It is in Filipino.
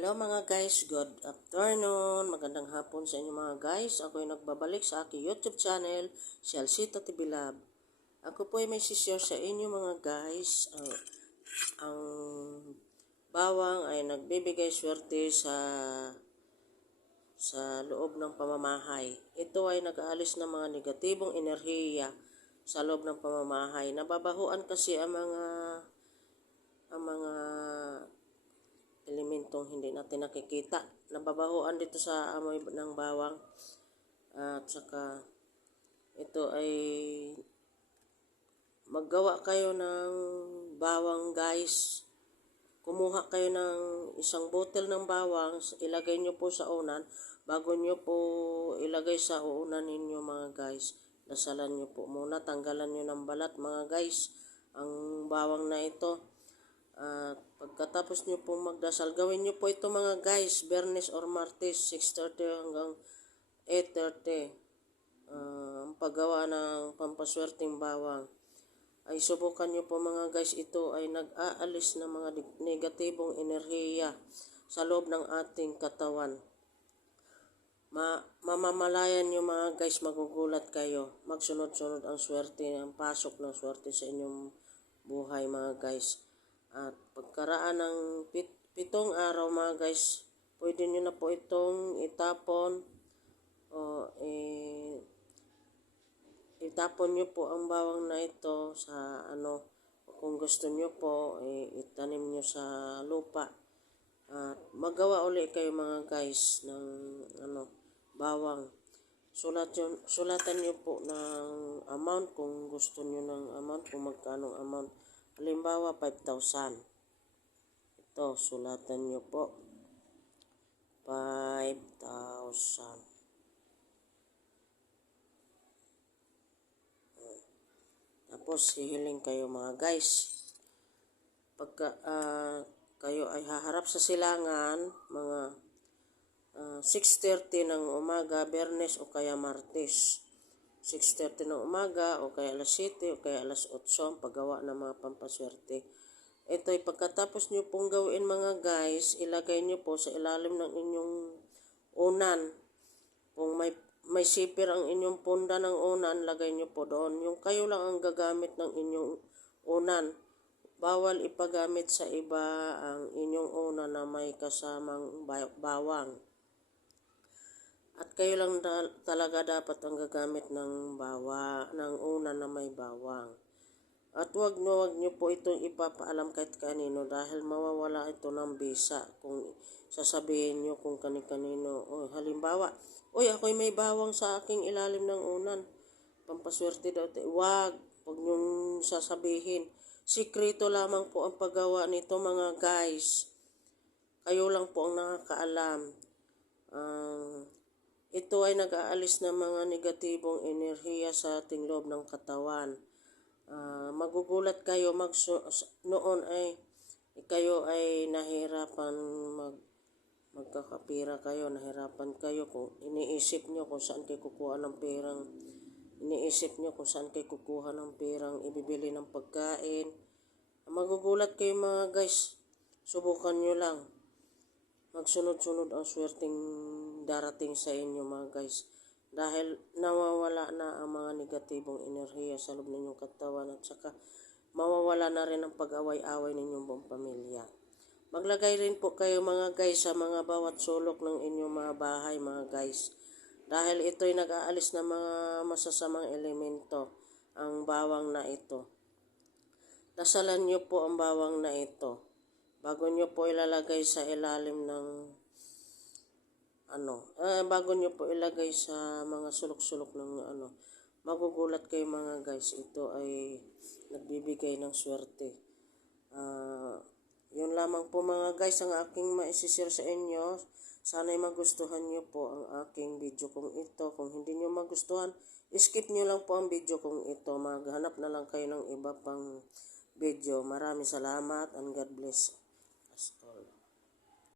Hello mga guys, good afternoon, magandang hapon sa inyo mga guys. Ako ay nagbabalik sa aking YouTube channel, Shalsita TV Lab. Ako po ay may sishare sa inyo mga guys. Ang, ang bawang ay nagbibigay swerte sa sa loob ng pamamahay. Ito ay nag-aalis ng mga negatibong enerhiya sa loob ng pamamahay. Nababahuan kasi ang mga ang mga elementong hindi natin nakikita. Nababahuan dito sa amoy ng bawang. At saka ito ay maggawa kayo ng bawang guys. Kumuha kayo ng isang bottle ng bawang, ilagay nyo po sa unan. Bago nyo po ilagay sa unan ninyo mga guys, dasalan nyo po muna, tanggalan nyo ng balat mga guys. Ang bawang na ito, at pagkatapos nyo po magdasal, gawin nyo po ito mga guys, Bernes or Martes, 6.30 hanggang 8.30. Ah, ang paggawa ng pampaswerteng bawang. Ay subukan nyo po mga guys, ito ay nag-aalis ng mga neg- negatibong enerhiya sa loob ng ating katawan. Ma mamamalayan nyo mga guys, magugulat kayo. Magsunod-sunod ang swerte, ang pasok ng swerte sa inyong buhay mga guys. At pagkaraan ng pit, pitong araw mga guys, pwede nyo na po itong itapon o eh, itapon nyo po ang bawang na ito sa ano, kung gusto nyo po, eh, itanim nyo sa lupa. At magawa uli kayo mga guys ng ano, bawang. Sulat yun, sulatan nyo po ng amount kung gusto nyo ng amount, kung magkano amount. Halimbawa, 5,000. Ito, sulatan nyo po. 5,000. Tapos, hihiling kayo mga guys. Pagka ah, kayo ay haharap sa silangan, mga ah, 6.30 ng umaga, Bernes o kaya Martes. 6.30 ng umaga o kaya alas 7 o kaya alas 8 ang paggawa ng mga pampaswerte. Ito ay pagkatapos nyo pong gawin mga guys, ilagay nyo po sa ilalim ng inyong unan. Kung may may sipir ang inyong punda ng unan, lagay nyo po doon. Yung kayo lang ang gagamit ng inyong unan. Bawal ipagamit sa iba ang inyong unan na may kasamang ba- bawang. At kayo lang da- talaga dapat ang gagamit ng bawa, ng unan na may bawang. At wag no wag niyo po itong ipapaalam kahit kanino dahil mawawala ito ng bisa kung sasabihin niyo kung kani-kanino. O halimbawa, Uy, ako'y may bawang sa aking ilalim ng unan. Pampaswerte daw. ito." Wag, wag niyong sasabihin. Sikrito lamang po ang paggawa nito mga guys. Kayo lang po ang nakakaalam. Ang ito ay nag-aalis ng mga negatibong enerhiya sa ating loob ng katawan. Ah, magugulat kayo magsu- noon ay kayo ay nahirapan mag magkakapira kayo, nahirapan kayo kung iniisip nyo kung saan kayo kukuha ng perang iniisip nyo kung saan kayo kukuha ng perang ibibili ng pagkain. Magugulat kayo mga guys. Subukan nyo lang. Magsunod-sunod ang swerteng darating sa inyo mga guys. Dahil nawawala na ang mga negatibong enerhiya sa loob ninyong katawan at saka mawawala na rin ang pag-away-away ninyong buong pamilya. Maglagay rin po kayo mga guys sa mga bawat sulok ng inyong mga bahay mga guys. Dahil ito'y nag-aalis ng mga masasamang elemento, ang bawang na ito. Dasalan niyo po ang bawang na ito bago niyo po ilalagay sa ilalim ng ano, eh, bago niyo po ilagay sa mga sulok-sulok ng ano, magugulat kayo mga guys, ito ay nagbibigay ng swerte. Ah, yun lamang po mga guys ang aking maisishare sa inyo. Sana'y magustuhan nyo po ang aking video kung ito. Kung hindi nyo magustuhan, skip nyo lang po ang video kung ito. Maghanap na lang kayo ng iba pang video. Maraming salamat and God bless.